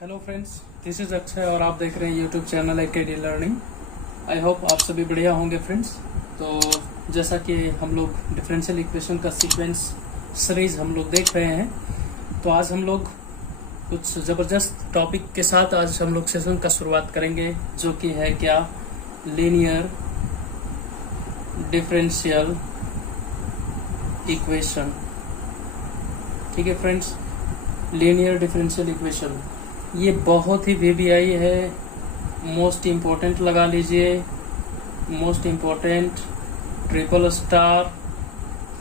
Hello friends, this is Akshay और आप देख रहे हैं YouTube channel एकेडी learning. I hope आप सभी बढ़िया होंगे फ्रेंड्स। तो जैसा कि हम लोग डिफरेंशियल इक्वेशन का सीक्वेंस सीरीज हम लोग देख रहे हैं, तो आज हम लोग कुछ ज़बरदस्त टॉपिक के साथ आज हम लोग सेशन का शुरुआत करेंगे, जो कि है क्या, लीनियर डिफरेंशियल इक्वेशन। ठीक है फ्रेंड्स, लीनियर डिफरेंशियल इक्वेशन ये बहुत ही वीवीआई है, मोस्ट इम्पोर्टेंट लगा लीजिए, मोस्ट इम्पोर्टेंट, ट्रिपल स्टार,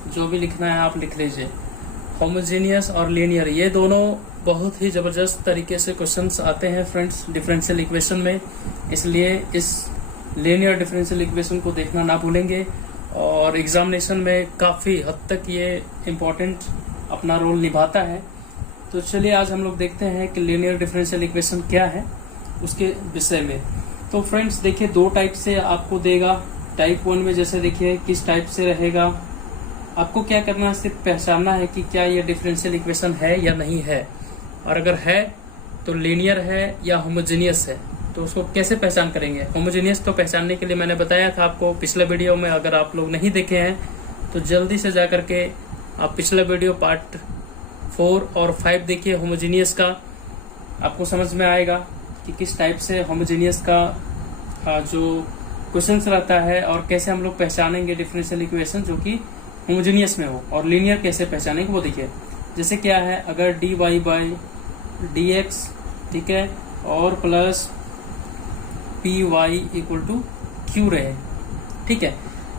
जो भी लिखना है आप लिख लीजिए। होमोजेनियस और लीनियर ये दोनों बहुत ही ज़बरदस्त तरीके से क्वेश्चंस आते हैं फ्रेंड्स डिफरेंशियल इक्वेशन में, इसलिए इस लीनियर डिफरेंशियल इक्वेशन को देखना ना भूलेंगे और एग्जामिनेशन में काफ़ी हद तक ये इम्पोर्टेंट अपना रोल निभाता है। तो चलिए आज हम लोग देखते हैं कि लीनियर डिफरेंशियल इक्वेशन क्या है उसके विषय में। तो फ्रेंड्स देखिए, दो टाइप से आपको देगा। टाइप 1 में जैसे देखिए किस टाइप से रहेगा, आपको क्या करना है, सिर्फ पहचानना है कि क्या ये डिफरेंशियल इक्वेशन है या नहीं है, और अगर है तो लीनियर है या होमोजेनियस है। तो उसको कैसे पहचान करेंगे? होमोजेनियस तो पहचानने के लिए मैंने बताया था आपको पिछले वीडियो में, अगर आप लोग नहीं देखे हैं तो जल्दी से जा करके आप पिछला वीडियो पार्ट 4 और 5 देखिए होमोजेनियस का, आपको समझ में आएगा कि किस टाइप से होमोजेनियस का जो क्वेश्चन रहता है और कैसे हम लोग पहचानेंगे डिफरेंशियल इक्वेशन जो कि होमोजेनियस में हो, और लीनियर कैसे पहचानेंगे वो देखिए। जैसे क्या है, अगर dy बाई डी एक्स, ठीक है, और plus p y equal to q रहे, ठीक है,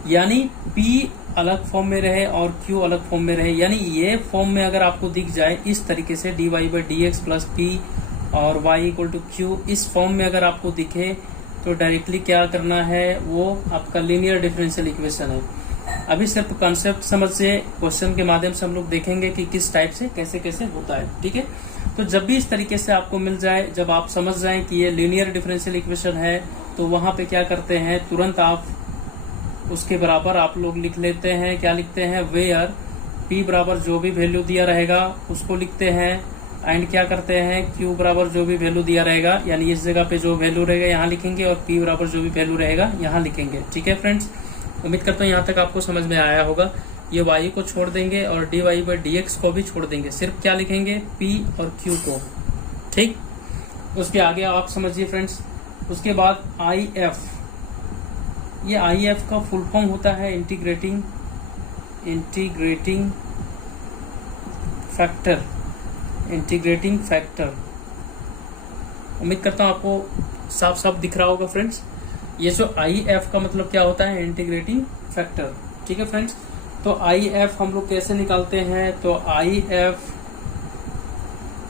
यानी p अलग फॉर्म में रहे और q अलग फॉर्म में रहे, यानी ये फॉर्म में अगर आपको दिख जाए इस तरीके से dy by d x plus P और y इक्वल टू क्यू, इस फॉर्म में अगर आपको दिखे तो डायरेक्टली क्या करना है, वो आपका लीनियर डिफरेंशियल इक्वेशन है। अभी सिर्फ कॉन्सेप्ट समझिए, क्वेश्चन के माध्यम से हम लोग देखेंगे कि किस टाइप से कैसे कैसे होता है। ठीक है, तो जब भी इस तरीके से आपको मिल जाए, जब आप समझ जाएं कि ये लीनियर डिफरेंशियल इक्वेशन है, तो वहां पे क्या करते हैं, तुरंत आप उसके बराबर आप लोग लिख लेते हैं। क्या लिखते हैं, वेयर p बराबर जो भी वैल्यू दिया रहेगा उसको लिखते हैं, एंड क्या करते हैं, q बराबर जो भी वैल्यू दिया रहेगा, यानी इस जगह पे जो वैल्यू रहेगा यहाँ लिखेंगे, और p बराबर जो भी वैल्यू रहेगा यहाँ लिखेंगे। ठीक है फ्रेंड्स, उम्मीद करता हूँ यहाँ तक आपको समझ में आया होगा। ये y को छोड़ देंगे और dy बाई डी एक्स को भी छोड़ देंगे, सिर्फ क्या लिखेंगे, p और q को। ठीक, उसके आगे आप समझिए फ्रेंड्स। उसके बाद IF, ये IF का फुल फॉर्म होता है इंटीग्रेटिंग फैक्टर, इंटीग्रेटिंग फैक्टर। उम्मीद करता हूँ आपको साफ साफ दिख रहा होगा फ्रेंड्स। ये जो IF का मतलब क्या होता है, इंटीग्रेटिंग फैक्टर। ठीक है फ्रेंड्स, तो IF हम लोग कैसे निकालते हैं, तो IF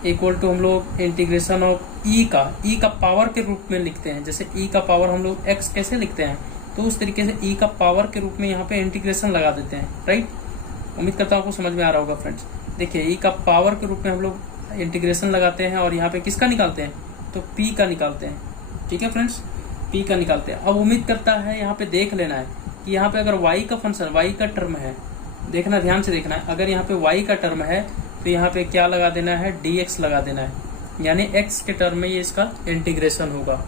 इक्वल टू हम लोग इंटीग्रेशन ऑफ E का पावर के रूप में लिखते हैं। जैसे E का पावर हम लोग x कैसे लिखते हैं, तो उस तरीके से E का पावर के रूप में यहाँ पे इंटीग्रेशन लगा देते हैं। राइट, उम्मीद करता हूँ आपको समझ में आ रहा होगा फ्रेंड्स। देखिए E का पावर के रूप में हम लोग इंटीग्रेशन लगाते हैं, और यहाँ पे किसका निकालते हैं, तो P का निकालते हैं। ठीक है फ्रेंड्स, P का निकालते हैं। अब उम्मीद करता है यहाँ पे देख लेना है कि यहाँ पे अगर y का फंक्शन, y का टर्म है, देखना ध्यान से देखना है, अगर यहाँ पे y का टर्म है तो यहाँ पे क्या लगा देना है, dx लगा देना है, यानी x के टर्म में ये इसका इंटीग्रेशन होगा।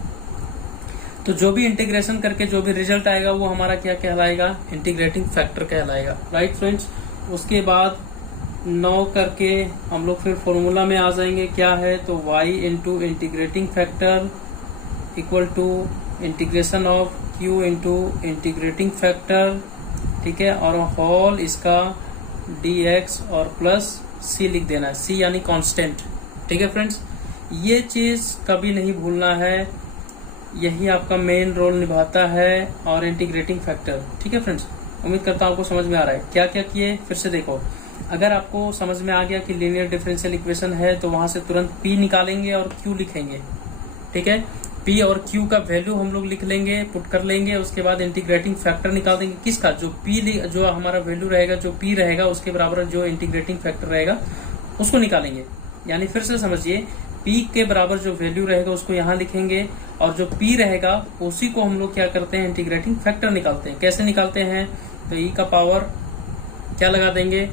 तो जो भी इंटीग्रेशन करके जो भी रिजल्ट आएगा वो हमारा क्या कहलाएगा, इंटीग्रेटिंग फैक्टर कहलाएगा। राइट फ्रेंड्स, उसके बाद 9 करके हम लोग फिर फॉर्मूला में आ जाएंगे। क्या है, तो y into integrating factor equal to integration of q into integrating factor, ठीक है, और होल इसका dx और प्लस c लिख देना है, c यानी कांस्टेंट। ठीक है फ्रेंड्स, ये चीज कभी नहीं भूलना है, यही आपका मेन रोल निभाता है, और इंटीग्रेटिंग फैक्टर। ठीक है फ्रेंड्स, उम्मीद करता हूँ आपको समझ में आ रहा है। क्या क्या किए फिर से देखो, अगर आपको समझ में आ गया कि लीनियर डिफरेंशियल इक्वेशन है, तो वहां से तुरंत p निकालेंगे और q लिखेंगे। ठीक है, p और q का वैल्यू हम लोग लिख लेंगे, पुट कर लेंगे। उसके बाद इंटीग्रेटिंग फैक्टर निकाल देंगे, किसका, जो p जो हमारा वैल्यू रहेगा, जो p रहेगा उसके बराबर जो इंटीग्रेटिंग फैक्टर रहेगा उसको निकालेंगे। यानी फिर से समझिए, p के बराबर जो वैल्यू रहेगा उसको यहाँ लिखेंगे, और जो p रहेगा उसी को हम लोग क्या करते हैं, इंटीग्रेटिंग फैक्टर निकालते हैं। कैसे निकालते हैं, तो e का पावर क्या लगा देंगे,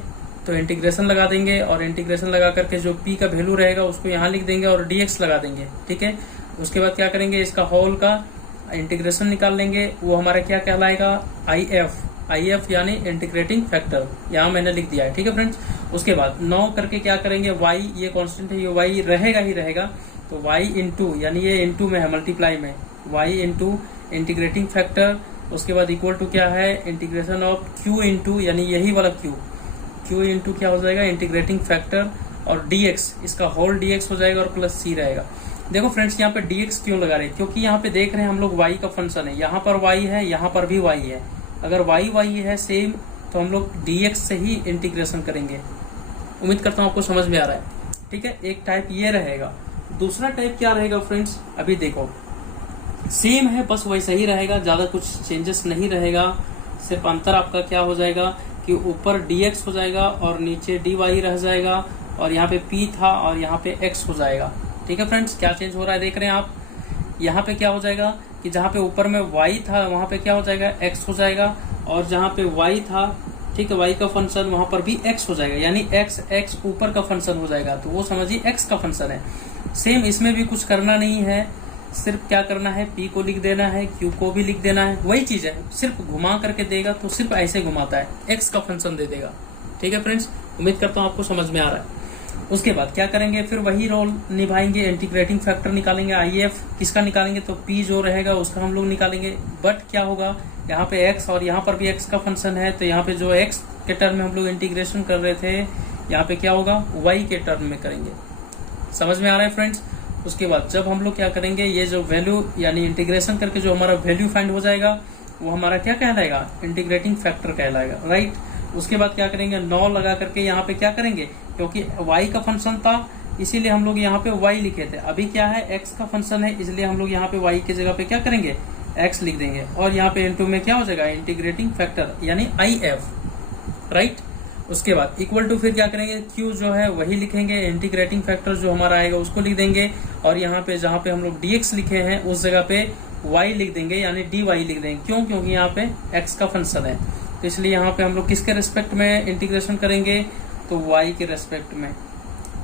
तो इंटीग्रेशन लगा देंगे और इंटीग्रेशन लगा करके जो p का वैल्यू रहेगा उसको यहाँ लिख देंगे और dx लगा देंगे, ठीक है। उसके बाद क्या करेंगे, इसका होल का इंटीग्रेशन निकाल लेंगे, वो हमारा क्या कहलाएगा, IF यानी इंटीग्रेटिंग फैक्टर, यहाँ मैंने लिख दिया है, ठीक है फ्रेंड्स। उसके बाद 9 करके क्या करेंगे, y ये कांस्टेंट है, ये y रहेगा ही रहेगा, तो y इंटू यानी ये इंटू में है, मल्टीप्लाई में, y इंटू इंटीग्रेटिंग फैक्टर, उसके बाद इक्वल टू क्या है, इंटीग्रेशन ऑफ q इंटू यानी यही वाला q इंटू क्या हो जाएगा, इंटीग्रेटिंग फैक्टर, और dx, इसका होल dx हो जाएगा और प्लस c रहेगा। देखो फ्रेंड्स यहाँ पे dx क्यों लगा रहे हैं, क्योंकि यहाँ पे देख रहे हैं हम लोग y का फंक्शन है, यहाँ पर y है, यहाँ पर भी y है, अगर y है सेम तो हम लोग dx से ही इंटीग्रेशन करेंगे। उम्मीद करता हूँ आपको समझ में आ रहा है, ठीक है। एक टाइप ये रहेगा। दूसरा टाइप क्या रहेगा फ्रेंड्स, अभी देखो सेम है, बस वैसा ही रहेगा, ज्यादा कुछ चेंजेस नहीं रहेगा, सिर्फ अंतर आपका क्या हो जाएगा कि ऊपर dx हो जाएगा और नीचे dy रह जाएगा, और यहाँ पे p था और यहाँ पे x हो जाएगा, ठीक है फ्रेंड्स। क्या चेंज हो रहा है देख रहे हैं आप, यहाँ पे क्या हो जाएगा कि जहाँ पे ऊपर में y था वहां पे क्या हो जाएगा, x हो जाएगा, और जहाँ पे y था, ठीक है, y का फंक्शन वहां पर भी x हो जाएगा, यानी x ऊपर का फंक्शन हो जाएगा, तो वो समझिए x का फंक्शन है। सेम इसमें भी कुछ करना नहीं है, सिर्फ क्या करना है, p को लिख देना है, q को भी लिख देना है, वही चीज है, सिर्फ घुमा करके देगा तो सिर्फ ऐसे घुमाता है, x का फंक्शन दे देगा, ठीक है फ्रेंड्स। उम्मीद करता हूँ आपको समझ में आ रहा है। उसके बाद क्या करेंगे, फिर वही रोल निभाएंगे, इंटीग्रेटिंग फैक्टर निकालेंगे, IF किसका निकालेंगे, तो p जो रहेगा उसका हम लोग निकालेंगे, बट क्या होगा, यहाँ पे x और यहाँ पर भी x का फंक्शन है, तो यहाँ पे जो x के टर्म में हम लोग इंटीग्रेशन कर रहे थे, यहाँ पे क्या होगा, y के टर्म में करेंगे। समझ में आ रहा है फ्रेंड्स। उसके बाद जब हम लोग क्या करेंगे, ये जो वैल्यू यानी इंटीग्रेशन करके जो हमारा वैल्यू फाइंड हो जाएगा वो हमारा क्या कहलाएगा, इंटीग्रेटिंग फैक्टर कहलाएगा, राइट। उसके बाद क्या करेंगे, 9 लगा करके यहाँ पे क्या करेंगे, क्योंकि y का फंक्शन था इसीलिए हम लोग यहाँ पे y लिखे थे, अभी क्या है x का फंक्शन है इसलिए हम लोग यहाँ पे y की जगह पे क्या करेंगे, x लिख देंगे, और यहाँ पे इनटू में क्या हो जाएगा, इंटीग्रेटिंग फैक्टर यानी IF, राइट। उसके बाद इक्वल टू फिर क्या करेंगे, q जो है वही लिखेंगे, इंटीग्रेटिंग फैक्टर जो हमारा आएगा उसको लिख देंगे, और यहाँ पे जहाँ पे हम लोग dx लिखे हैं उस जगह पे y लिख देंगे यानी dy लिख देंगे, क्यों, क्योंकि यहाँ पे x का फंक्शन है, तो इसलिए यहाँ पे हम लोग किसके रेस्पेक्ट में इंटीग्रेशन करेंगे, तो y के रेस्पेक्ट में,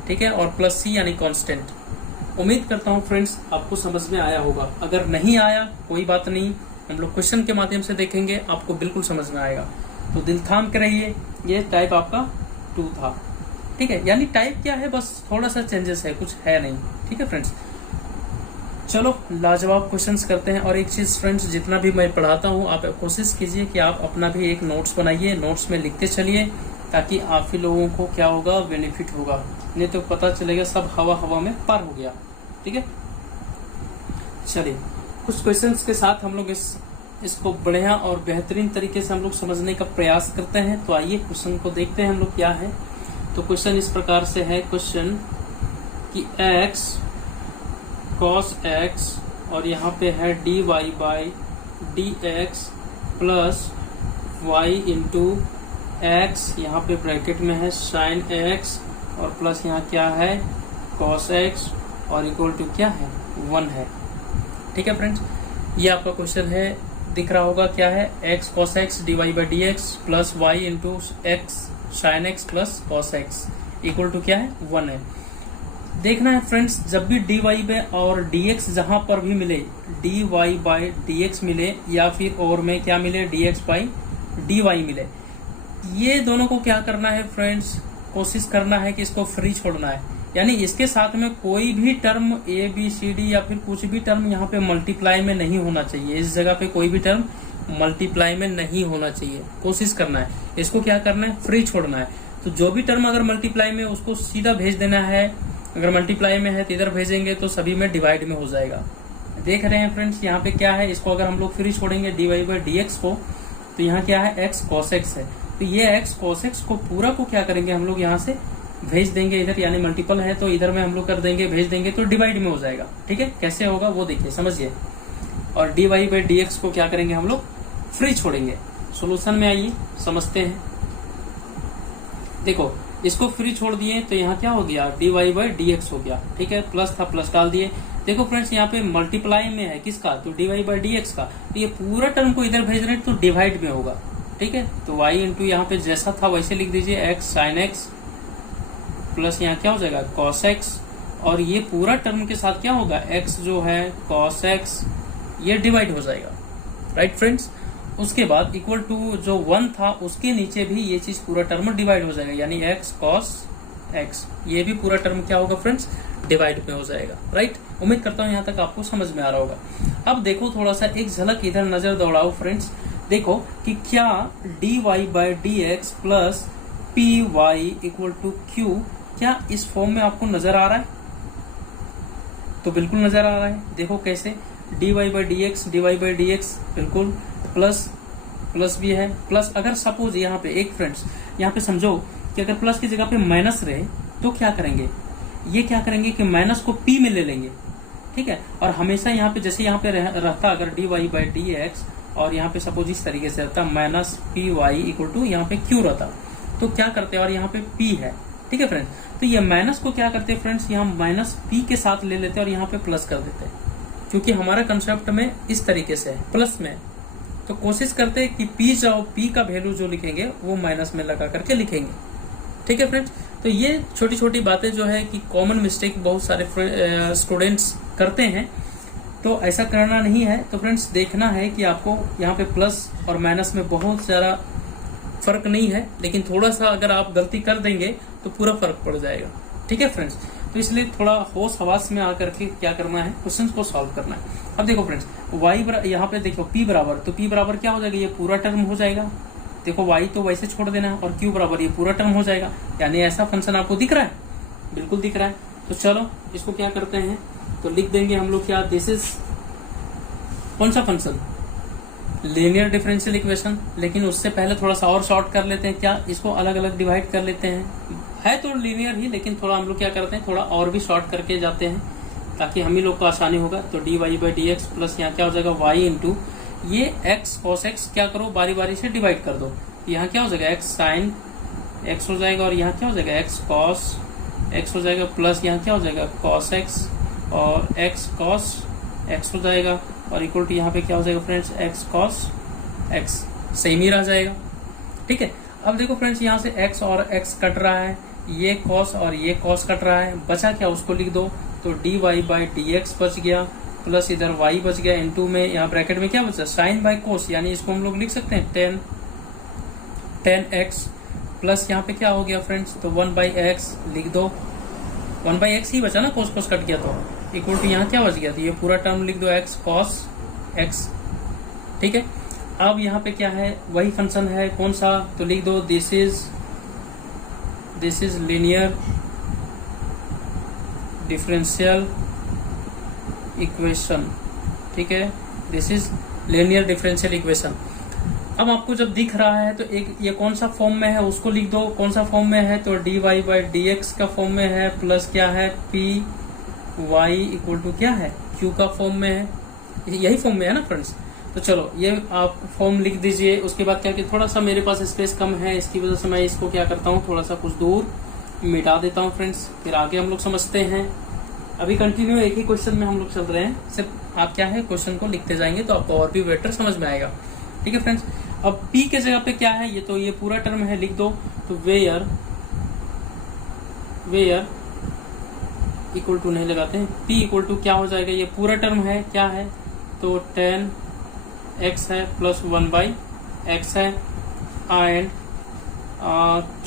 ठीक है, और प्लस c यानी कांस्टेंट। उम्मीद करता हूँ फ्रेंड्स आपको समझ में आया होगा, अगर नहीं आया कोई बात नहीं, हम लोग क्वेश्चन के माध्यम से देखेंगे, आपको बिल्कुल समझ में आएगा। तो दिल थाम के रहिए, ये टाइप आपका 2 था, ठीक है, यानी टाइप क्या है, बस थोड़ा सा चेंजेस है, कुछ है नहीं, ठीक है फ्रेंड्स। चलो लाजवाब क्वेश्चंस करते हैं। और एक चीज फ्रेंड्स, जितना भी मैं पढ़ाता हूँ आप कोशिश कीजिए कि आप अपना भी एक नोट्स बनाइए, नोट्स में लिखते चलिए, ताकि आप ही लोगों को क्या होगा, बेनिफिट होगा, नहीं तो पता चलेगा सब हवा हवा में पार हो गया, ठीक है। चलिए कुछ क्वेश्चंस के साथ हम लोग इसको बढ़िया और बेहतरीन तरीके से हम लोग समझने का प्रयास करते हैं। तो आइए क्वेश्चन को देखते हैं हम लोग क्या है। तो क्वेश्चन इस प्रकार से है, क्वेश्चन कि x cos x और यहाँ पे है dy by dx plus y into x, यहाँ पे ब्रैकेट में है sin x और प्लस यहाँ क्या है cos x और इक्वल टू क्या है 1 है, ठीक है फ्रेंड्स। ये आपका क्वेश्चन है, दिख रहा होगा क्या है, x cos x dy by dx plus y into x sin x plus cos x equal to क्या है 1 है। देखना है फ्रेंड्स, जब भी dy में और dx जहां पर भी मिले, dy बाई dx मिले या फिर और में क्या मिले, dx बाई dy मिले, ये दोनों को क्या करना है फ्रेंड्स, कोशिश करना है कि इसको फ्री छोड़ना है, यानी इसके साथ में कोई भी term A B C D या फिर कुछ भी टर्म यहाँ पे मल्टीप्लाई में नहीं होना चाहिए, इस जगह पे कोई भी टर्म मल्टीप्लाई में नहीं होना चाहिए, कोशिश करना है, इसको क्या करना है, फ्री छोड़ना है। तो जो भी टर्म अगर मल्टीप्लाई में उसको सीधा भेज देना है, अगर मल्टीप्लाई में है तो इधर भेजेंगे तो सभी में डिवाइड में हो जाएगा। देख रहे हैं फ्रेंड्स यहाँ पे क्या है, इसको अगर हम लोग फ्री छोड़ेंगे dy बाई dx को, तो यहाँ क्या है x cos x है, तो ये x cos x को पूरा को क्या करेंगे हम लोग यहाँ से भेज देंगे इधर, यानी मल्टीपल है तो इधर में हम लोग कर देंगे, भेज देंगे तो डिवाइड में हो जाएगा, ठीक है। कैसे होगा वो देखिए समझिए, और dy बाई dx को क्या करेंगे हम लोग फ्री छोड़ेंगे। सोल्यूशन में आइए समझते हैं। देखो इसको फ्री छोड़ दिए तो यहाँ क्या हो गया, dy बाई dx हो गया, ठीक है, प्लस था प्लस डाल दिए। देखो फ्रेंड्स यहाँ पे मल्टीप्लाई में है किसका, तो dy बाई dx का, तो ये पूरा टर्म को इधर भेज रहे हैं तो डिवाइड में होगा, ठीक है। तो y इंटू यहाँ पे जैसा था वैसे लिख दीजिए x साइन x प्लस यहाँ क्या हो जाएगा cos x, और ये पूरा टर्म के साथ क्या होगा x जो है cos x ये डिवाइड हो जाएगा, राइट फ्रेंड्स। उसके बाद इक्वल टू जो 1 था उसके नीचे भी ये चीज पूरा टर्म डिवाइड हो जाएगा, यानी x cos x ये भी पूरा टर्म क्या होगा फ्रेंड्स डिवाइड में हो जाएगा, राइट। उम्मीद करता हूँ यहाँ तक आपको समझ में आ रहा होगा। अब देखो थोड़ा सा एक झलक इधर नजर दौड़ाओ फ्रेंड्स, देखो कि क्या dy by d x plus p y equal to q क्या इस फॉर्म में आपको नजर आ रहा है? तो बिल्कुल नजर आ रहा है। देखो कैसे, dy बाई डी एक्स बिल्कुल प्लस भी है, प्लस अगर सपोज यहाँ पे एक फ्रेंड्स यहाँ पे समझो कि अगर प्लस की जगह पे माइनस रहे तो क्या करेंगे, ये क्या करेंगे कि माइनस को p में ले लेंगे, ठीक है। और हमेशा यहाँ पे जैसे यहाँ पे रहता अगर dy बाई डी एक्स और यहाँ पे सपोज इस तरीके से रहता minus p y equal to यहाँ पे क्यू रहता, तो क्या करते हैं, और यहाँ पे p है, ठीक है फ्रेंड्स। तो ये माइनस को क्या करते हैं फ्रेंड्स, यहाँ माइनस p के साथ ले लेते हैं और यहाँ पे प्लस कर देते हैं, क्योंकि हमारा कंसेप्ट में इस तरीके से है प्लस में, तो कोशिश करते हैं कि p का वैल्यू जो लिखेंगे वो माइनस में लगा करके लिखेंगे, ठीक है फ्रेंड्स। तो ये छोटी छोटी बातें जो है कि कॉमन मिस्टेक बहुत सारे स्टूडेंट्स करते हैं, तो ऐसा करना नहीं है। तो फ्रेंड्स देखना है कि आपको यहाँ पे प्लस और माइनस में बहुत ज़्यादा फर्क नहीं है, लेकिन थोड़ा सा अगर आप गलती कर देंगे तो पूरा फर्क पड़ जाएगा, ठीक है फ्रेंड्स। तो इसलिए थोड़ा होश हवास में आकर के क्या करना है, क्वेश्चंस को सॉल्व करना है। अब देखो फ्रेंड्स y यहाँ पे देखो p बराबर, तो p बराबर क्या हो जाएगा, ये पूरा टर्म हो जाएगा। देखो y तो वैसे छोड़ देना है, और q बराबर ये पूरा टर्म हो जाएगा, यानी ऐसा फंक्शन आपको दिख रहा है, बिल्कुल दिख रहा है। तो चलो इसको क्या करते हैं, तो लिख देंगे हम लोग क्या, दिस इज कौन सा फंक्शन, लीनियर डिफरेंशियल इक्वेशन। लेकिन उससे पहले थोड़ा सा और शॉर्ट कर लेते हैं, क्या इसको अलग अलग डिवाइड कर लेते हैं, है तो लीनियर ही, लेकिन थोड़ा हम लोग क्या करते हैं, थोड़ा और भी शॉर्ट करके जाते हैं ताकि हम ही लोग को आसानी होगा। तो dy by d x plus यहाँ क्या हो जाएगा y इंटू ये x cos x क्या करो बारी बारी से डिवाइड कर दो, यहाँ क्या हो जाएगा x साइन x हो जाएगा, और यहाँ क्या हो जाएगा x cos x हो जाएगा, प्लस यहाँ क्या हो जाएगा cos x और x cos x हो जाएगा, और इक्वल टू यहाँ पे क्या हो जाएगा friends x cos x same ही रह जाएगा, ठीक है। अब देखो फ्रेंड्स यहाँ से x और x कट रहा है, ये cos और ये cos कट रहा है, बचा क्या उसको लिख दो, तो dy बाई डी एक्स बच गया, प्लस इधर y बच गया, इनटू में यहाँ ब्रैकेट में क्या बचा साइन बाई कोस, यानी इसको हम लोग लिख सकते हैं टेन एक्स, प्लस यहाँ पे क्या हो गया फ्रेंड्स, तो 1 बाई एक्स लिख दो, 1 बाई एक्स ही बचा ना, कोस कोस कट गया, तो इक्वल टू यहाँ क्या बच गया, तो ये पूरा टर्म लिख दो x cos x, ठीक है। अब यहाँ पे क्या है, वही फंक्शन है, कौन सा, तो लिख दो this is linear differential equation, ठीक है, this is linear differential equation. अब आपको जब दिख रहा है तो एक ये कौन सा फॉर्म में है उसको लिख दो, कौन सा फॉर्म में है, तो dy बाई डी एक्स का फॉर्म में है, प्लस क्या है p y इक्वल टू क्या है q का फॉर्म में है, यही फॉर्म में है ना फ्रेंड्स। तो चलो ये आप फॉर्म लिख दीजिए। उसके बाद क्या कि थोड़ा सा मेरे पास स्पेस कम है, इसकी वजह से मैं इसको क्या करता हूँ, थोड़ा सा कुछ दूर मिटा देता हूँ फ्रेंड्स, फिर आगे हम लोग समझते हैं। अभी कंटिन्यू एक ही क्वेश्चन में हम लोग चल रहे हैं, सिर्फ आप क्या है क्वेश्चन को लिखते जाएंगे तो आपको और भी बेटर समझ में आएगा, ठीक है फ्रेंड्स। अब p के जगह पे क्या है, ये तो ये पूरा टर्म है, लिख दो, तो वेयर इक्वल टू नहीं लगाते हैं, p इक्वल टू क्या हो जाएगा, ये पूरा टर्म है, क्या है, तो 10x है प्लस 1 बाई एक्स है, एंड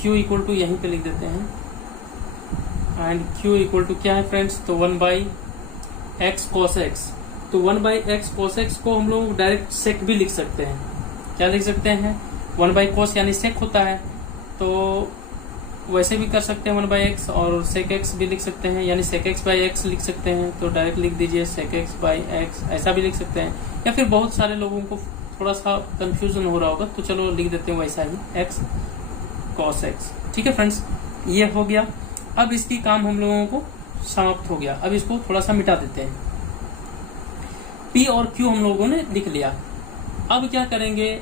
q इक्वल टू यहीं पे लिख देते हैं, एंड q इक्वल टू क्या है फ्रेंड्स, तो 1 बाई एक्स cos x, तो 1 बाई एक्स cos x को हम लोग डायरेक्ट सेक भी लिख सकते हैं, क्या लिख सकते हैं, 1 बाई कोस यानी सेक होता है, तो वैसे भी कर सकते हैं 1 बाई एक्स, और सेक एक्स भी लिख सकते हैं, यानी सेक एक्स बाई एक्स लिख सकते हैं, तो डायरेक्ट लिख दीजिए सेक एक्स बाई एक्स, ऐसा भी लिख सकते हैं। या फिर बहुत सारे लोगों को थोड़ा सा कंफ्यूजन हो रहा होगा, तो चलो लिख देते हैं वैसा ही एक्स कॉस एक्स, ठीक है फ्रेंड्स, ये हो गया। अब इसकी काम हम लोगों को समाप्त हो गया, अब इसको थोड़ा सा मिटा देते हैं। P और Q हम लोगों ने लिख लिया, अब क्या करेंगे,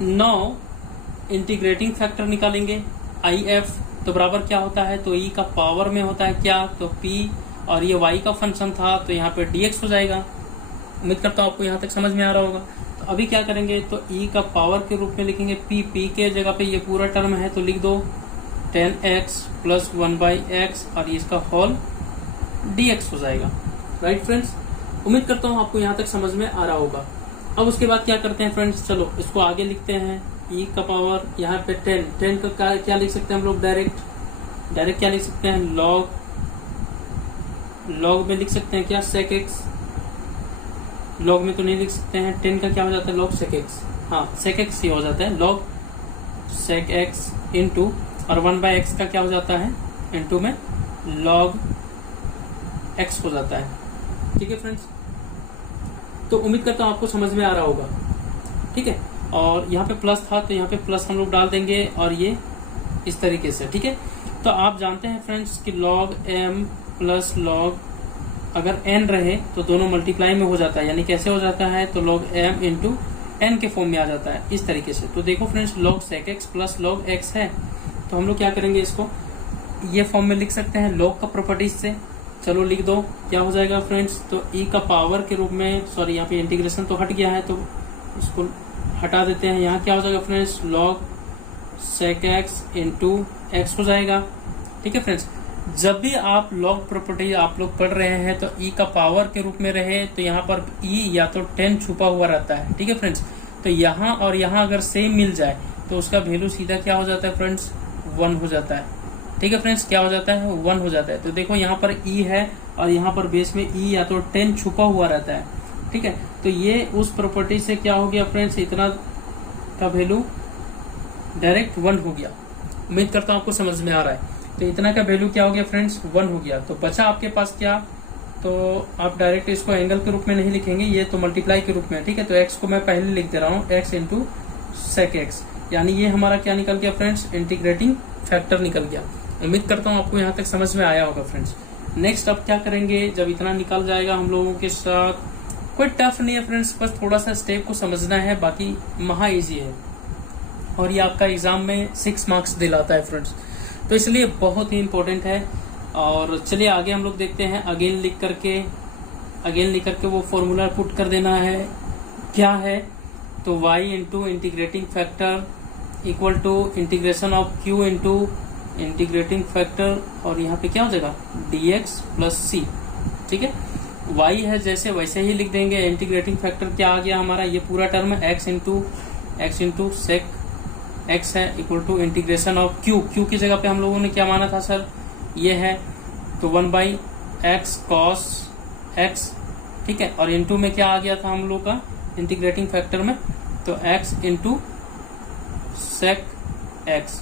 नाउ इंटीग्रेटिंग फैक्टर निकालेंगे IF, तो बराबर क्या होता है, तो E का पावर में होता है क्या, तो P, और ये Y का फंक्शन था तो यहाँ पे dx हो जाएगा, उम्मीद करता हूँ आपको यहाँ तक समझ में आ रहा होगा। तो अभी क्या करेंगे, तो ई का पावर के रूप में लिखेंगे पी, पी के जगह पे ये पूरा टर्म है तो लिख दो 10x प्लस 1/x और इसका होल dx हो जाएगा। राइट फ्रेंड्स, उम्मीद करता हूँ आपको यहाँ तक समझ में आ रहा होगा। अब उसके बाद क्या करते हैं फ्रेंड्स, चलो इसको आगे लिखते हैं। ई का पावर यहाँ पे 10 का क्या लिख सकते हैं हम लोग, डायरेक्ट क्या लिख सकते हैं, लॉग में लिख सकते हैं क्या, sec x। लॉग में तो नहीं लिख सकते हैं, 10 का क्या हो जाता है, log sec x। हाँ sec x ही हो जाता है, log sec x इंटू और 1/x का क्या हो जाता है, इंटू में log x हो जाता है। ठीक है फ्रेंड्स, तो उम्मीद करता हूँ आपको समझ में आ रहा होगा। ठीक है, और यहाँ पे प्लस था तो यहाँ पे प्लस हम लोग डाल देंगे और ये इस तरीके से। ठीक है, तो आप जानते हैं फ्रेंड्स कि log m प्लस log अगर n रहे तो दोनों मल्टीप्लाई में हो जाता है, यानी कैसे हो जाता है, तो log m इंटू n के फॉर्म में आ जाता है इस तरीके से। तो देखो friends, log sec x plus log x है, तो हम लोग क्या करेंगे, इसको ये फॉर्म में लिख सकते हैं log का प्रॉपर्टीज से। चलो लिख दो, क्या हो जाएगा फ्रेंड्स, तो e का पावर के रूप में, सॉरी यहाँ पे इंटीग्रेशन तो हट गया है तो इसको हटा देते हैं। यहाँ क्या हो जाएगा friends, log sec x into x हो जाएगा। ठीक है फ्रेंड्स, जब भी आप log प्रॉपर्टी आप लोग पढ़ रहे हैं तो e का पावर के रूप में रहे तो यहाँ पर e या तो 10 छुपा हुआ रहता है। ठीक है फ्रेंड्स, तो यहाँ और यहाँ अगर सेम मिल जाए तो उसका वैल्यू सीधा क्या हो जाता है फ्रेंड्स, 1 हो जाता है। ठीक है फ्रेंड्स, क्या हो जाता है, 1 हो जाता है। तो देखो यहाँ पर e है और यहाँ पर बेस में e या तो 10 छुपा हुआ रहता है। ठीक है, तो ये उस प्रॉपर्टी से क्या हो गया फ्रेंड्स, इतना का वैल्यू डायरेक्ट 1 हो गया। उम्मीद करता हूँ आपको समझ में आ रहा है। तो इतना का वैल्यू क्या हो गया फ्रेंड्स, 1 हो गया। तो बचा आपके पास क्या, तो आप डायरेक्ट इसको एंगल के रूप में नहीं लिखेंगे, ये तो मल्टीप्लाई के रूप में। ठीक है, तो x को मैं पहले लिख दे रहा हूँ, x इंटू सेक एक्स, यानी ये हमारा क्या निकल गया फ्रेंड्स, इंटीग्रेटिंग फैक्टर निकल गया। उम्मीद करता हूँ आपको यहाँ तक समझ में आया होगा फ्रेंड्स। नेक्स्ट अब क्या करेंगे, जब इतना निकल जाएगा हम लोगों के साथ, कोई टफ नहीं है फ्रेंड्स, बस थोड़ा सा स्टेप को समझना है, बाकी महा इजी है और ये आपका एग्जाम में 6 मार्क्स दिलाता है फ्रेंड्स, तो इसलिए बहुत ही इंपॉर्टेंट है। और चलिए आगे हम लोग देखते हैं। अगेन लिख करके वो फॉर्मूला पुट कर देना है, क्या है, तो y into integrating factor equal to integration of q into integrating factor और यहाँ पे क्या हो जाएगा, dx प्लस c। ठीक है, y है जैसे वैसे ही लिख देंगे। इंटीग्रेटिंग फैक्टर क्या आ गया हमारा, ये पूरा टर्म है, x इंटू सेक x है equal to integration of q की जगह पे हम लोगों ने क्या माना था सर, ये है, तो 1/x cos x। ठीक है, और इंटू में क्या आ गया था हम लोग का इंटीग्रेटिंग फैक्टर में, तो x इंटू सेक x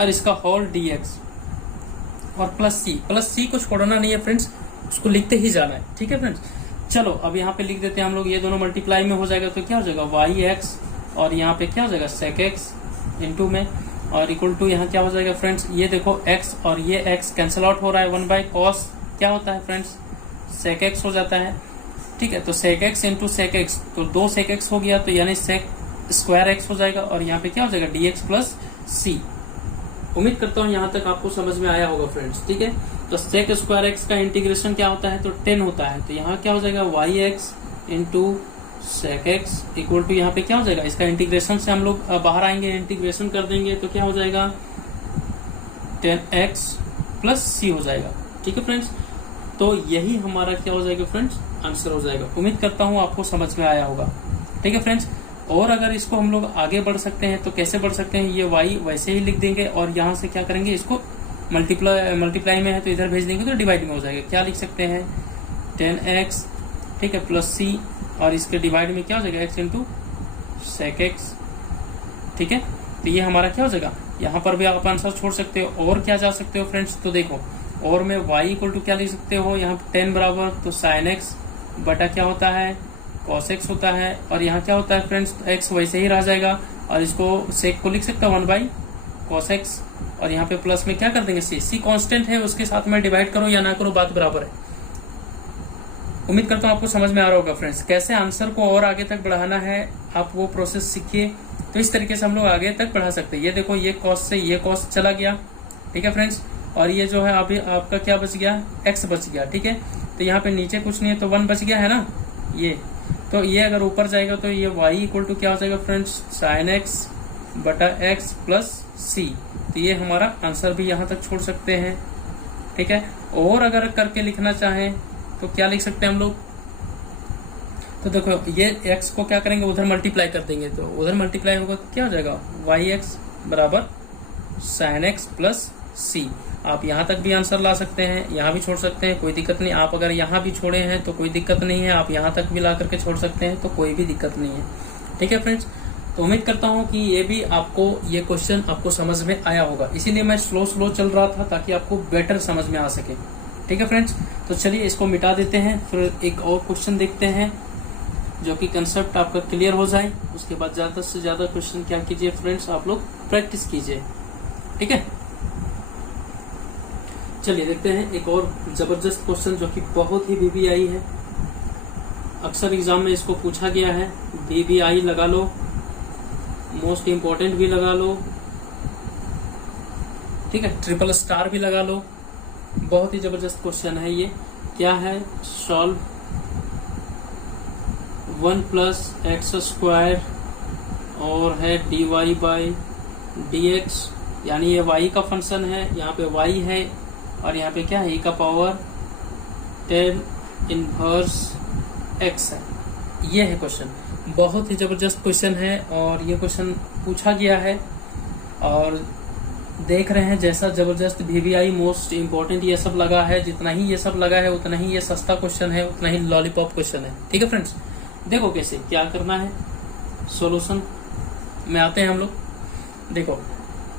और इसका होल dx और प्लस c को छोड़ना नहीं है फ्रेंड्स, उसको लिखते ही जाना है। ठीक है फ्रेंड्स, चलो अब यहाँ पे लिख देते हैं हम लोग, ये दोनों मल्टीप्लाई में हो जाएगा तो क्या हो जाएगा yx और यहाँ पे क्या हो जाएगा sec x इंटू में और इक्वल टू यहाँ क्या हो जाएगा फ्रेंड्स, ये देखो x और ये x कैंसिल आउट हो रहा है, 1/cos क्या होता है फ्रेंड्स, sec x हो जाता है। ठीक है, तो sec x into sec x, तो 2 sec x हो गया, तो यानी sec स्क्वायर x हो जाएगा और यहाँ पे क्या हो जाएगा dx प्लस c। उम्मीद करता हूँ यहाँ तक आपको समझ में आया होगा फ्रेंड्स। ठीक है, तो sec स्क्वायर x का इंटीग्रेशन क्या होता है, तो 10 होता है, तो यहाँ क्या हो जाएगा yx into sec x equal to यहाँ पे क्या हो जाएगा, इसका इंटीग्रेशन से हम लोग बाहर आएंगे, इंटीग्रेशन कर देंगे तो क्या हो जाएगा 10x प्लस c हो जाएगा। ठीक है फ्रेंड्स, तो यही हमारा क्या हो जाएगा फ्रेंड्स, आंसर हो जाएगा। उम्मीद करता हूँ आपको समझ में आया होगा। ठीक है फ्रेंड्स, और अगर इसको हम लोग आगे बढ़ सकते हैं तो कैसे बढ़ सकते हैं, ये y वैसे ही लिख देंगे और यहाँ से क्या करेंगे, इसको मल्टीप्लाई में है तो इधर भेज देंगे तो डिवाइड में हो जाएगा। क्या लिख सकते हैं 10x, ठीक है, प्लस c और इसके डिवाइड में क्या हो जाएगा x इंटू सेक एक्स। ठीक है, तो ये हमारा क्या हो जाएगा, यहाँ पर भी आप आंसर छोड़ सकते हो और क्या जा सकते हो फ्रेंड्स, तो देखो और में y इक्वल टू क्या लिख सकते हो, यहाँ 10 बराबर तो साइन x बटा क्या होता है cos x होता है और यहाँ क्या होता है फ्रेंड्स, तो x वैसे ही रह जाएगा और इसको सेक को लिख सकता हूँ 1/cos x और यहाँ पे प्लस में क्या कर देंगे c कांस्टेंट है, उसके साथ में डिवाइड करो या ना करो बात बराबर है। उम्मीद करता हूँ आपको समझ में आ रहा होगा फ्रेंड्स। कैसे आंसर को और आगे तक बढ़ाना है आप वो प्रोसेस सीखिए, तो इस तरीके से हम लोग आगे तक बढ़ा सकते हैं। ये देखो ये cos से ये cos चला गया, ठीक है फ्रेंड्स, और ये जो है अभी आपका क्या बच गया, x बच गया। ठीक है, तो यहाँ पे नीचे कुछ नहीं है तो 1 बच गया है ना, ये, तो ये अगर ऊपर जाएगा तो ये y इक्वल टू क्या हो जाएगा फ्रेंड्स, साइन एक्स बटा एक्स प्लस सी। तो ये हमारा आंसर भी यहाँ तक छोड़ सकते हैं, ठीक है। और अगर करके लिखना चाहें तो क्या लिख सकते हैं हम लोग, तो देखो ये x को क्या करेंगे, उधर मल्टीप्लाई कर देंगे, तो उधर मल्टीप्लाई होगा तो क्या हो जाएगा, वाई एक्स बराबर साइन एक्स प्लस सी। आप यहाँ तक भी आंसर ला सकते हैं, यहाँ भी छोड़ सकते हैं, कोई दिक्कत नहीं। आप अगर यहाँ भी छोड़े हैं तो कोई दिक्कत नहीं है, आप यहाँ तक भी ला करके छोड़ सकते हैं, तो कोई भी दिक्कत नहीं है, ठीक है फ्रेंड्स। तो उम्मीद करता हूँ कि ये भी आपको, ये क्वेश्चन आपको समझ में आया होगा, इसीलिए मैं स्लो चल रहा था ताकि आपको बेटर समझ में आ सके, ठीक है फ्रेंड्स। तो चलिए इसको मिटा देते हैं, फिर एक और क्वेश्चन देखते हैं जो कि कंसेप्ट आपका क्लियर हो जाए। उसके बाद ज्यादा से ज्यादा क्वेश्चन क्या कीजिए फ्रेंड्स, आप लोग प्रैक्टिस कीजिए, ठीक है। चलिए देखते हैं एक और जबरदस्त क्वेश्चन जो कि बहुत ही VBI है, अक्सर एग्जाम में इसको पूछा गया है। VBI लगा लो, मोस्ट इम्पोर्टेंट भी लगा लो, ठीक है, ट्रिपल स्टार भी लगा लो। बहुत ही जबरदस्त क्वेश्चन है ये। क्या है, सॉल्व 1 प्लस एक्स स्क्वायर और है dy बाई dx, यानी ये y का फंक्शन है, यहाँ पे y है और यहाँ पे क्या है, e का पावर 10 इनवर्स x है। ये है क्वेश्चन, बहुत ही जबरदस्त क्वेश्चन है और ये क्वेश्चन पूछा गया है। और देख रहे हैं जैसा जबरदस्त VBI मोस्ट इम्पोर्टेंट ये सब लगा है, जितना ही ये सब लगा है उतना ही ये सस्ता क्वेश्चन है, उतना ही लॉलीपॉप क्वेश्चन है, ठीक है फ्रेंड्स। देखो कैसे क्या करना है, सॉल्यूशन में आते हैं हम लोग। देखो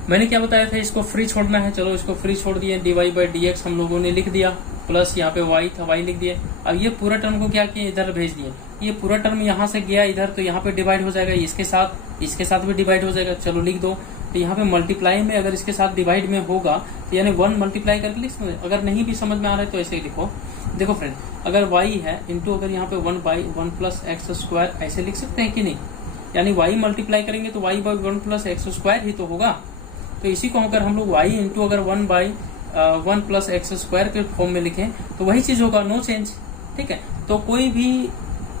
मैंने क्या बताया था, इसको फ्री छोड़ना है, चलो इसको फ्री छोड़ दिए, dy बाई dx हम लोगों ने लिख दिया, प्लस यहाँ पे y था, y लिख दिए। अब ये पूरा टर्म को क्या किए, इधर भेज दिए। ये पूरा टर्म यहाँ से गया इधर, तो यहाँ पे डिवाइड हो जाएगा, इसके साथ भी डिवाइड हो जाएगा, चलो लिख दो। तो यहाँ पे मल्टीप्लाई में अगर इसके साथ डिवाइड में होगा तो यानी 1 मल्टीप्लाई करके लिख सकते। अगर नहीं भी समझ में आ रहा है तो ऐसे ही लिखो। देखो फ्रेंड, अगर y है इंटू अगर यहाँ पे 1 बाई 1 प्लस एक्स स्क्वायर ऐसे लिख सकते हैं कि नहीं, यानी y मल्टीप्लाई करेंगे तो y by 1 plus x square ही तो होगा। तो इसी को अगर हम लोग y इंटू अगर 1 बाई 1 प्लस एक्स स्क्वायर के फॉर्म में लिखें तो वही चीज होगा, नो चेंज, ठीक है। तो कोई भी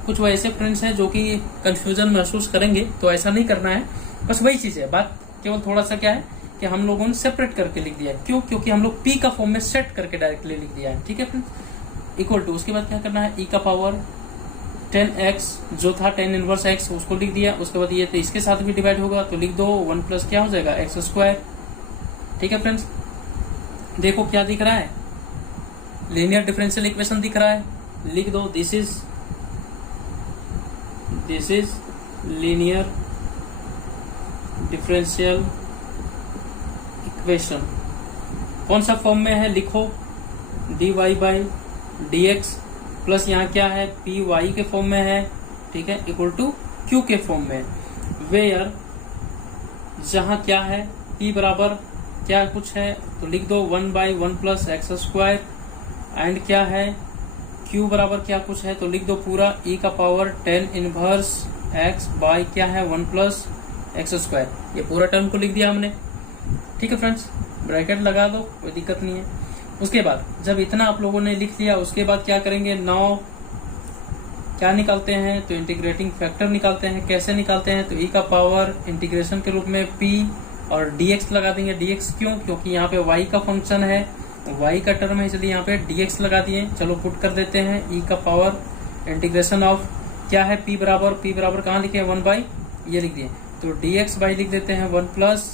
कुछ वैसे फ्रेंड्स हैं जो कि कंफ्यूजन महसूस करेंगे, तो ऐसा नहीं करना है, बस वही चीज है। बात केवल थोड़ा सा क्या है कि हम लोगों ने सेपरेट करके लिख दिया है, क्यों, क्योंकि हम लोग p का फॉर्म में सेट करके डायरेक्टली लिख दिया है, ठीक है फ्रेंड्स। इक्वल टू, उसके बाद क्या करना है, e का पावर 10x जो था 10 इनवर्स x उसको लिख दिया। उसके बाद ये तो इसके साथ भी डिवाइड होगा तो लिख दो 1 प्लस क्या हो जाएगा एक्स स्क्वायर, ठीक है फ्रेंड्स। देखो क्या दिख रहा है, लीनियर डिफरेंशियल इक्वेशन दिख रहा है, लिख दो this is linear differential equation. कौन सा फॉर्म में है, लिखो dy बाई dx प्लस यहाँ क्या है, py के फॉर्म में है, ठीक है, इक्वल टू q के फॉर्म में। वेयर जहां क्या है, p बराबर क्या कुछ है तो लिख दो 1 by 1 plus x square, and क्या है q बराबर क्या कुछ है तो लिख दो पूरा e का पावर 10 इनवर्स x बाई क्या है 1 प्लस एक्स स्क्वायर। ये पूरा टर्म को लिख दिया हमने, ठीक है फ्रेंड्स, ब्रैकेट लगा दो, कोई दिक्कत नहीं है। उसके बाद जब इतना आप लोगों ने लिख लिया, उसके बाद क्या करेंगे, नाउ क्या निकालते हैं तो इंटीग्रेटिंग फैक्टर निकालते हैं। कैसे निकालते हैं तो e का पावर इंटीग्रेशन के रूप में p और dx लगा देंगे। dx क्यों, क्योंकि यहाँ पे y का फंक्शन है, y का टर्म है, इसलिए यहाँ पे dx लगा दिए। चलो पुट कर देते हैं, e का पावर इंटीग्रेशन ऑफ क्या है, p बराबर कहाँ लिखे, 1 बाई ये लिख दिए, तो dx बाई लिख देते हैं 1 प्लस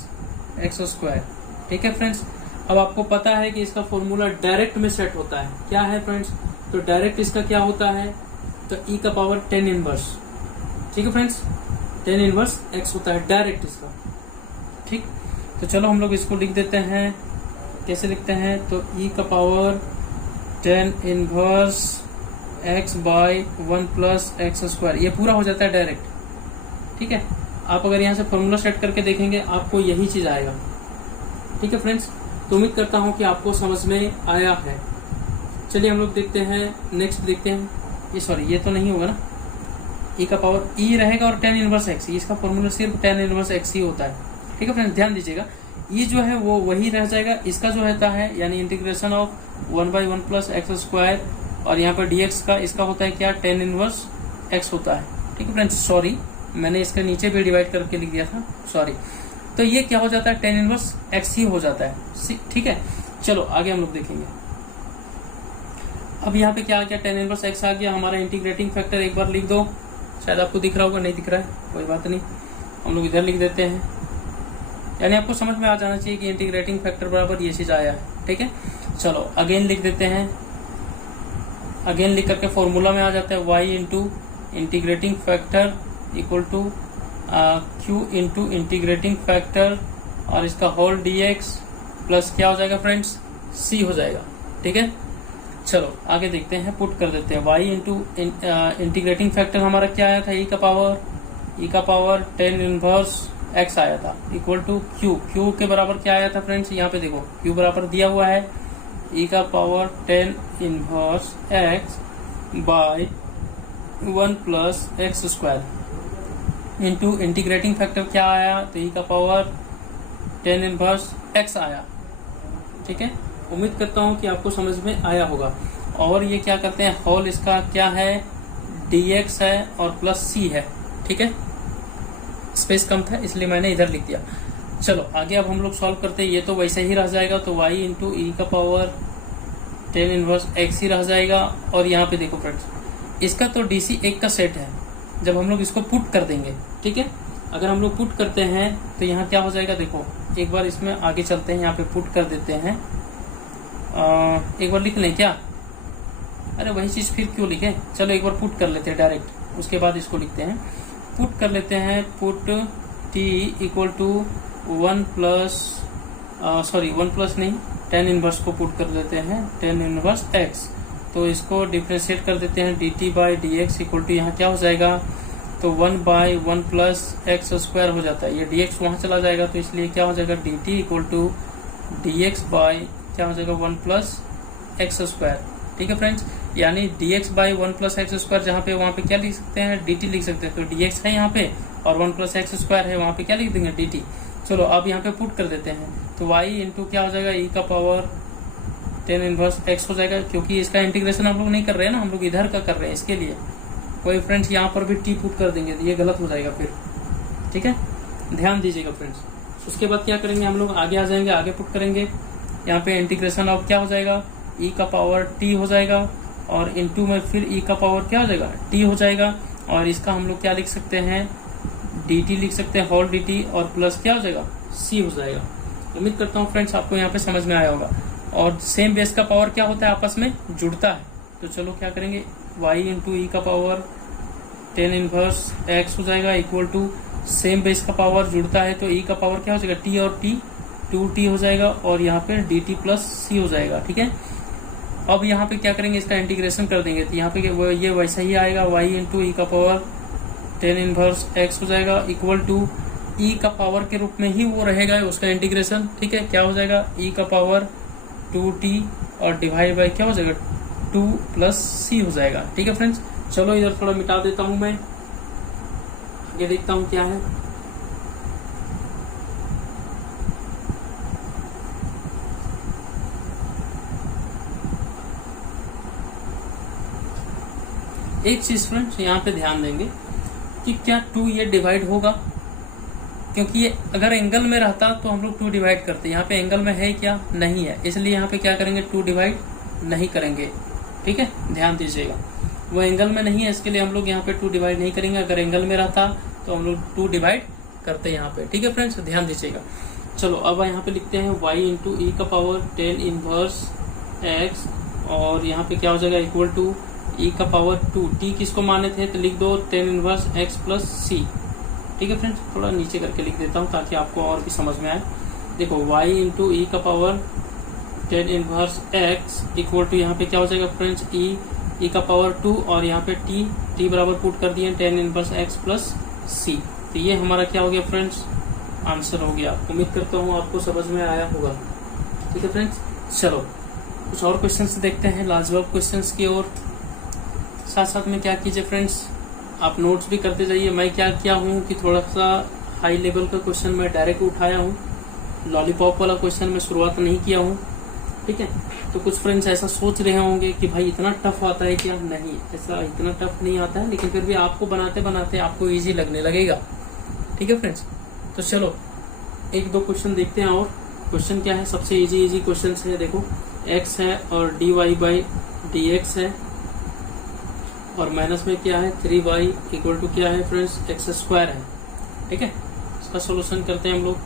एक्स स्क्वायर, ठीक है फ्रेंड्स। अब आपको पता है कि इसका फॉर्मूला डायरेक्ट में सेट होता है, क्या है फ्रेंड्स, तो डायरेक्ट इसका क्या होता है तो e का पावर 10 इनवर्स, ठीक है फ्रेंड्स, 10 इनवर्स x होता है डायरेक्ट इसका, ठीक। तो चलो हम लोग इसको लिख देते हैं, कैसे लिखते हैं तो e का power 10 inverse x by 1 plus x square, ये पूरा हो जाता है डायरेक्ट, ठीक है। आप अगर यहाँ से फॉर्मूला सेट करके देखेंगे आपको यही चीज आएगा, ठीक है फ्रेंड्स। तो उम्मीद करता हूँ कि आपको समझ में आया है। चलिए हम लोग देखते हैं, नेक्स्ट देखते हैं, ये सॉरी ये तो नहीं होगा ना, e का पावर e रहेगा और 10 इनवर्स x, इसका फॉर्मूला सिर्फ 10 इनवर्स x ही होता है, ठीक है फ्रेंड्स, ध्यान दीजिएगा। e जो है वो वही रह जाएगा, इसका जो रहता है यानी integration of 1 by 1 plus x square, और यहाँ पर dx का इसका होता है क्या 10 इनवर्स x होता है। ठीक है फ्रेंड्स, सॉरी मैंने इसके नीचे भी डिवाइड करके लिख दिया था, सॉरी। तो ये क्या हो जाता है, tan इनवर्स x ही हो जाता है। ठीक है, चलो आगे हम लोग देखेंगे। अब यहाँ पे क्या आ गया, tan इनवर्स x आ गया। हमारा इंटीग्रेटिंग फैक्टर एक बार लिख दो, शायद आपको दिख रहा होगा, नहीं दिख रहा है कोई बात नहीं, हम लोग इधर लिख देते हैं। यानी आपको समझ में आ जाना चाहिए कि इंटीग्रेटिंग फैक्टर बराबर ये चीज आया है। ठीक है, चलो अगेन लिख देते हैं। अगेन लिख करके फॉर्मूला में आ जाता है y into integrating factor equal to q into integrating factor और इसका होल dx प्लस क्या हो जाएगा फ्रेंड्स, c हो जाएगा। ठीक है, चलो आगे देखते हैं, पुट कर देते हैं। y इंटू इंटीग्रेटिंग फैक्टर हमारा क्या आया था, e का पावर tan इनवर्स x आया था इक्वल टू q के बराबर क्या आया था फ्रेंड्स, यहाँ पे देखो q बराबर दिया हुआ है e का power tan inverse x by 1 plus x square into integrating factor क्या आया, तो e का पावर tan इनवर्स x आया। ठीक है, उम्मीद करता हूं कि आपको समझ में आया होगा। और ये क्या करते हैं, होल इसका क्या है, dx है और प्लस c है। ठीक है, स्पेस कम था इसलिए मैंने इधर लिख दिया। चलो आगे अब हम लोग सॉल्व करते हैं। ये तो वैसे ही रह जाएगा, तो y इंटू ई का पावर tan इनवर्स x ही रह जाएगा। और यहाँ पे देखो फ्रेंड्स, इसका तो dc एक का सेट है, जब हम लोग इसको पुट कर देंगे, ठीक है, अगर हम लोग पुट करते हैं तो यहाँ क्या हो जाएगा, देखो एक बार इसमें आगे चलते हैं, यहाँ पे पुट कर देते हैं। एक बार लिख लें क्या, अरे वही चीज फिर क्यों लिखे, चलो एक बार पुट कर लेते हैं डायरेक्ट, उसके बाद इसको लिखते हैं। पुट कर लेते हैं, put t equal to 1 plus नहीं, tan इनवर्स को पुट कर देते हैं, tan इनवर्स x। तो इसको डिफ्रेंशिएट कर देते हैं, dt by dx equal to यहाँ क्या हो जाएगा, तो 1 बाई 1 प्लस एक्स स्क्वायर हो जाता है, ये dx वहां चला जाएगा, तो इसलिए क्या हो जाएगा, dt equal to dx by क्या हो जाएगा 1 प्लस एक्स स्क्वायर। ठीक है फ्रेंड्स, यानी dx by 1 plus x square जहाँ पे, वहाँ पे क्या लिख सकते हैं, dt लिख सकते हैं। तो dx है यहाँ पे और 1 प्लस एक्स स्क्वायर है, वहाँ पे क्या लिख देंगे, dt। चलो अब यहाँ पे पुट कर देते हैं, तो y इंटू क्या हो जाएगा, e का पावर tan इनवर्स x हो जाएगा, क्योंकि इसका इंटीग्रेशन हम लोग नहीं कर रहे हैं ना, हम लोग इधर का कर रहे हैं, इसके लिए कोई फ्रेंड्स यहाँ पर भी t पुट कर देंगे तो ये गलत हो जाएगा फिर। ठीक है, ध्यान दीजिएगा फ्रेंड्स। उसके बाद क्या करेंगे, हम लोग आगे आ जाएंगे, आगे पुट करेंगे। यहाँ पे इंटीग्रेशन ऑफ क्या हो जाएगा, e का पावर t हो जाएगा और इनटू में फिर e का पावर क्या हो जाएगा, t हो जाएगा। और इसका हम लोग क्या लिख सकते हैं, dt लिख सकते हैं, होल dt और प्लस क्या हो जाएगा, c हो जाएगा। उम्मीद करता हूँ फ्रेंड्स आपको यहाँ पे समझ में आया होगा। और सेम बेस का पावर क्या होता है, आपस में जुड़ता है। तो चलो क्या करेंगे, y इंटू ई का पावर tan इनवर्स x हो जाएगा इक्वल टू सेम बेस का पावर जुड़ता है, तो e का पावर क्या हो जाएगा, t और t 2t हो जाएगा और यहाँ पे dt प्लस c हो जाएगा। ठीक है, अब यहाँ पे क्या करेंगे, इसका इंटीग्रेशन कर देंगे, तो यहाँ पे ये वैसा ही आएगा, y इंटू ई का पावर tan इनवर्स x हो जाएगा इक्वल टू e का पावर के रूप में ही वो रहेगा उसका इंटीग्रेशन। ठीक है, क्या हो जाएगा, e का पावर 2t और डिवाइड बाई क्या हो जाएगा 2 प्लस c हो जाएगा। ठीक है फ्रेंड्स, चलो इधर थोड़ा मिटा देता हूं मैं, आगे देखता हूं क्या है। एक चीज फ्रेंड्स यहाँ पे ध्यान देंगे कि क्या 2 ये डिवाइड होगा, क्योंकि ये अगर एंगल में रहता तो हम लोग 2 डिवाइड करते, यहाँ पे एंगल में है क्या, नहीं है, इसलिए यहाँ पे क्या करेंगे, 2 डिवाइड नहीं करेंगे। ठीक है, ध्यान दीजिएगा, वो एंगल में नहीं है, इसके लिए हम लोग यहाँ पे 2 डिवाइड नहीं करेंगे। अगर एंगल में रहता तो हम लोग 2 डिवाइड करते यहाँ पे। ठीक है फ्रेंड्स, ध्यान दीजिएगा। चलो अब यहाँ पे लिखते हैं y इंटू ई का पावर tan इनवर्स x और यहाँ पे क्या हो जाएगा इक्वल टू e का पावर 2, t किसको माने थे, तो लिख दो tan inverse x plus c। ठीक है फ्रेंड्स, थोड़ा नीचे करके लिख देता हूँ ताकि आपको और भी समझ में आए। देखो y इंटू ई का power tan inverse x equal to यहाँ पे क्या हो जाएगा फ्रेंड्स, e का पावर 2 और यहाँ पे t बराबर पुट कर दिए tan inverse x plus c। तो ये हमारा क्या हो गया फ्रेंड्स, आंसर हो गया। उम्मीद करता हूँ आपको समझ में आया होगा। ठीक है फ्रेंड्स, चलो कुछ और क्वेश्चंस देखते हैं, लाजवाब क्वेश्चंस की ओर। साथ साथ में क्या कीजिए फ्रेंड्स, आप नोट्स भी करते जाइए। मैं क्या किया हूँ कि थोड़ा सा हाई लेवल का क्वेश्चन मैं डायरेक्ट उठाया हूँ, लॉलीपॉप वाला क्वेश्चन में शुरुआत नहीं किया हूँ। ठीक है, तो कुछ फ्रेंड्स ऐसा सोच रहे होंगे कि भाई इतना टफ आता है क्या? नहीं, ऐसा इतना टफ नहीं आता है, लेकिन फिर भी आपको बनाते बनाते आपको इजी लगने लगेगा। ठीक है फ्रेंड्स, तो चलो एक दो क्वेश्चन देखते हैं। और क्वेश्चन क्या है? सबसे इजी क्वेश्चन है। देखो x है और dy/dx है, और माइनस में क्या है 3y इक्वल टू क्या है फ्रेंड्स x² है। ठीक है, इसका सोल्यूशन करते हैं हम लोग।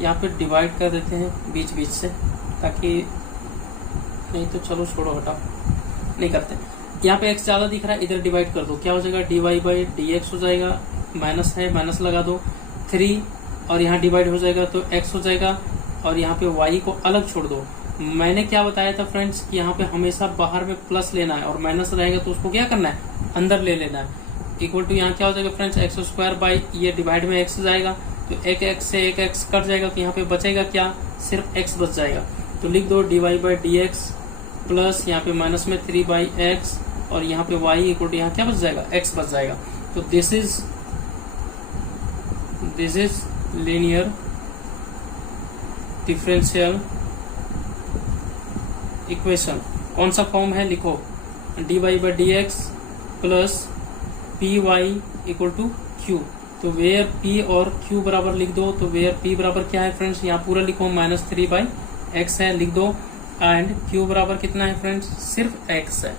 यहाँ पे डिवाइड कर देते हैं बीच बीच से, ताकि नहीं तो चलो छोड़ो हटाओ, नहीं करते। यहाँ पे x ज्यादा दिख रहा है, इधर डिवाइड कर दो, क्या हो जाएगा dy/dx हो जाएगा, माइनस है माइनस लगा दो, 3 और यहाँ डिवाइड हो जाएगा तो x हो जाएगा, और यहाँ पे y को अलग छोड़ दो। मैंने क्या बताया था फ्रेंड्स कि यहाँ पे हमेशा बाहर में प्लस लेना है, और माइनस रहेगा तो उसको क्या करना है, अंदर ले लेना है। इक्वल टू यहाँ क्या हो जाएगा फ्रेंड्स x² बाई ये डिवाइड में x जाएगा, तो एक x से एक x कट जाएगा, तो यहाँ पे बचेगा क्या, सिर्फ x बच जाएगा। तो लिख दो dy/dx प्लस यहाँ पे माइनस में 3/x, और यहाँ पे y इक्वल टू यहाँ क्या बच जाएगा, x बच जाएगा। तो this is linear differential equation. कौन सा फॉर्म है, लिखो dy/dx plus py equal to q। तो वेयर p और q बराबर लिख दो, तो वेयर p बराबर क्या है फ्रेंड्स, यहाँ पूरा लिखो -3/x है, लिख दो, एंड q बराबर कितना है फ्रेंड्स, सिर्फ x है।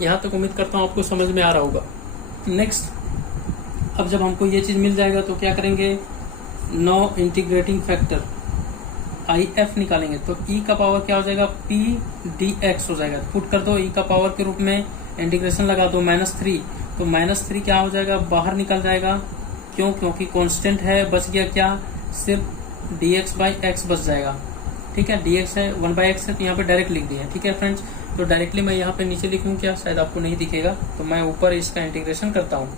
यहाँ तक उम्मीद करता हूँ आपको समझ में आ रहा होगा। नेक्स्ट, अब जब हमको ये चीज मिल जाएगा तो क्या करेंगे, नो इंटीग्रेटिंग फैक्टर IF निकालेंगे, तो e का पावर क्या हो जाएगा, p dx हो जाएगा। पुट कर दो e का पावर के रूप में, इंटीग्रेशन लगा दो -3, तो -3 क्या हो जाएगा, बाहर निकल जाएगा। क्यों? क्योंकि कांस्टेंट है, बच गया क्या, सिर्फ dx/x बच जाएगा। ठीक है, dx है 1/x है, तो यहाँ पे डायरेक्ट लिख दिया। ठीक है फ्रेंड्स, तो डायरेक्टली मैं यहाँ पे नीचे लिखूँ क्या, शायद आपको नहीं दिखेगा, तो मैं ऊपर इसका इंटीग्रेशन करता हूँ।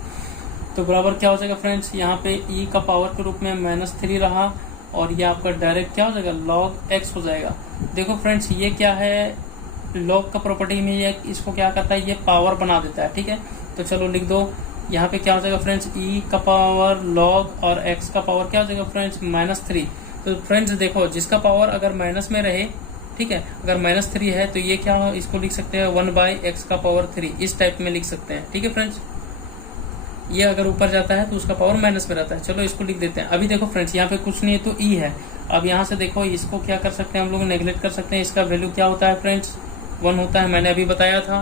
तो बराबर क्या हो जाएगा फ्रेंड्स, यहाँ पे e का पावर के रूप में -3 रहा, और ये आपका डायरेक्ट क्या हो जाएगा, log x हो जाएगा। देखो फ्रेंड्स, ये क्या है, log का प्रॉपर्टी में ये इसको क्या करता है, ये पावर बना देता है। ठीक है, तो चलो लिख दो, यहाँ पे क्या हो जाएगा फ्रेंड्स, e का पावर log और x का पावर क्या हो जाएगा फ्रेंड्स, -3। तो फ्रेंड्स देखो, जिसका पावर अगर माइनस में रहे, ठीक है, अगर -3 है तो ये क्या हो, इसको लिख सकते हैं 1/x का पावर 3, इस टाइप में लिख सकते हैं। ठीक है फ्रेंड्स, ये अगर ऊपर जाता है तो उसका पावर माइनस में रहता है। चलो इसको लिख देते हैं। अभी देखो फ्रेंड्स, यहाँ पे कुछ नहीं है तो e है। अब यहाँ से देखो, इसको क्या कर सकते हैं हम लोग, नेग्लेक्ट कर सकते हैं। इसका वैल्यू क्या होता है फ्रेंड्स, 1 होता है। मैंने अभी बताया था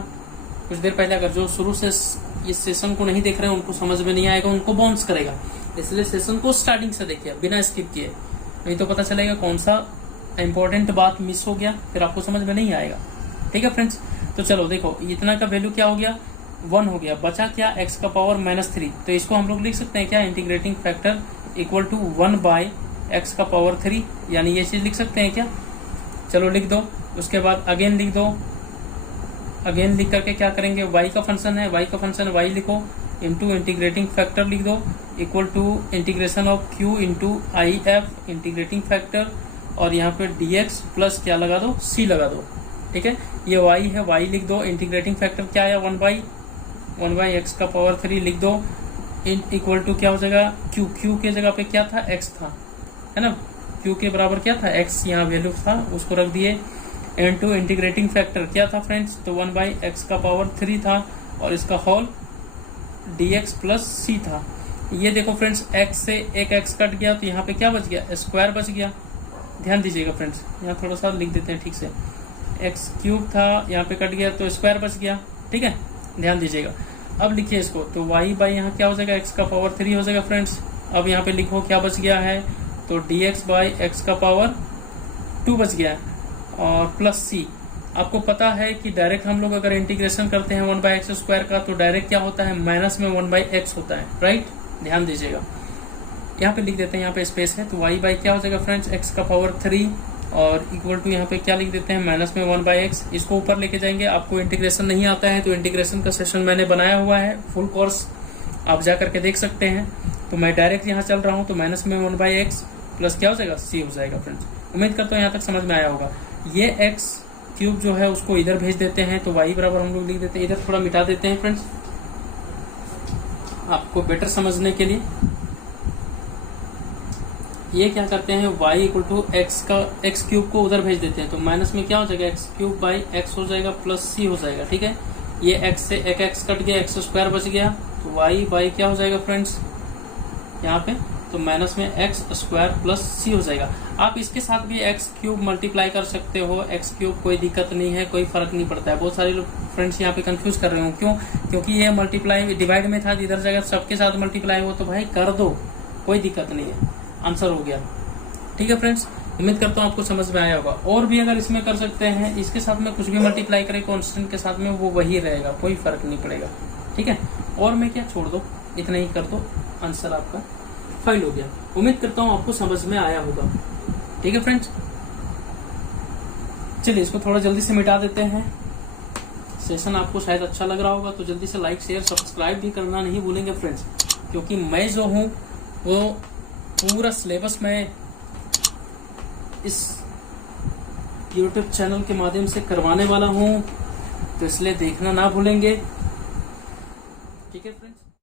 कुछ देर पहले। अगर जो शुरू से इस सेशन को नहीं देख रहे हैं, उनको समझ में नहीं आएगा, उनको बाउंस करेगा, इसलिए सेशन को स्टार्टिंग से देखिए बिना स्किप किए, नहीं तो पता चलेगा कौन सा इंपॉर्टेंट बात मिस हो गया, फिर आपको समझ में नहीं आएगा। ठीक है फ्रेंड्स, तो चलो देखो, इतना का वैल्यू क्या हो गया, 1 हो गया, बचा क्या, x का पावर -3। तो इसको हम लोग लिख सकते हैं क्या, integrating factor equal to 1/x का पावर 3, यानी ये चीज लिख सकते हैं क्या। चलो लिख दो, उसके बाद अगेन लिख दो, अगेन लिख करके क्या करेंगे, y का फंक्शन है, y का फंक्शन y लिखो, इंटू इंटीग्रेटिंग फैक्टर लिख दो, equal to integration of q into IF integrating factor, और यहाँ पे dx प्लस क्या लगा दो, c लगा दो। ठीक है, ये y है, y लिख दो, इंटीग्रेटिंग फैक्टर क्या है, 1/x का पावर 3 लिख दो, इक्वल टू क्या हो जाएगा, q के जगह पे क्या था, x था, है ना, q के बराबर क्या था, x यहाँ वैल्यू था, उसको रख दिए, इनटू इंटीग्रेटिंग फैक्टर क्या था फ्रेंड्स, तो 1/x का पावर 3 था, और इसका होल dx प्लस c था। ये देखो फ्रेंड्स, x से एक x कट गया, तो यहाँ पे क्या बच गया, स्क्वायर बच गया। ध्यान दीजिएगा फ्रेंड्स, यहाँ थोड़ा सा लिख देते हैं ठीक से, x³ था, यहाँ पे कट गया तो स्क्वायर बच गया। ठीक है, ध्यान दीजिएगा। अब लिखिए इसको, तो y बाई यहाँ क्या हो जाएगा, x का पावर 3 हो जाएगा फ्रेंड्स। अब यहाँ पे लिखो क्या बच गया है, तो dx बाई x का पावर 2 बच गया, और प्लस c। आपको पता है कि डायरेक्ट हम लोग अगर इंटीग्रेशन करते हैं 1/x² का, तो डायरेक्ट क्या होता है, माइनस में 1/x होता है, राइट। ध्यान दीजिएगा, यहाँ पे लिख देते हैं, यहाँ पे स्पेस है, तो y बाई क्या हो जाएगा फ्रेंड्स, x का पावर 3, और इक्वल टू यहाँ पे क्या लिख देते हैं, माइनस में 1/x। इसको ऊपर लेके जाएंगे। आपको इंटीग्रेशन नहीं आता है तो इंटीग्रेशन का सेशन मैंने बनाया हुआ है, फुल कोर्स आप जा करके देख सकते हैं। तो मैं डायरेक्ट यहाँ चल रहा हूँ, तो माइनस में 1/x प्लस क्या हो जाएगा, c हो जाएगा फ्रेंड्स। उम्मीद करता हूँ यहाँ तक समझ में आया होगा। ये x³ जो है उसको इधर भेज देते हैं, तो y बराबर हम लोग लिख देते हैं, इधर थोड़ा मिटा देते हैं फ्रेंड्स आपको बेटर समझने के लिए। ये क्या करते हैं, y इक्वल टू एक्स का एक्स क्यूब को उधर भेज देते हैं, तो माइनस में क्या हो जाएगा, एक्स क्यूब बाई एक्स हो जाएगा प्लस सी हो जाएगा। ठीक है, ये एक्स से एक एक्स कट गया, एक्स स्क्वायर बच गया, तो y बाई क्या हो जाएगा फ्रेंड्स यहाँ पे, तो माइनस में एक्स स्क्वायर प्लस सी हो जाएगा। आप इसके साथ भी एक्स क्यूब मल्टीप्लाई कर सकते हो, एक्स क्यूब कोई दिक्कत नहीं है, कोई फर्क नहीं पड़ता है। बहुत सारे लोग फ्रेंड्स यहाँ पे कंफ्यूज कर रहे हो, क्यों, क्योंकि ये मल्टीप्लाई डिवाइड में था, इधर जगह सबके साथ मल्टीप्लाई हो, तो भाई कर दो, कोई दिक्कत नहीं है, आंसर हो गया। ठीक है फ्रेंड्स, उम्मीद करता हूँ आपको समझ में आया होगा। और भी अगर इसमें कर सकते हैं, इसके साथ में कुछ भी मल्टीप्लाई करें कॉन्स्टेंट के साथ में, वो वही रहेगा, कोई फर्क नहीं पड़ेगा। ठीक है, और मैं क्या छोड़ दो, इतना ही कर दो, आंसर आपका फाइल हो गया। उम्मीद करता हूँ आपको समझ में आया होगा। ठीक है फ्रेंड्स, चलिए इसको थोड़ा जल्दी से मिटा देते हैं। सेशन आपको शायद अच्छा लग रहा होगा, तो जल्दी से लाइक शेयर सब्सक्राइब भी करना नहीं भूलेंगे फ्रेंड्स, क्योंकि मैं जो हूँ वो पूरा सिलेबस में इस YouTube चैनल के माध्यम से करवाने वाला हूँ, तो इसलिए देखना ना भूलेंगे। ठीक है फ्रेंड्स।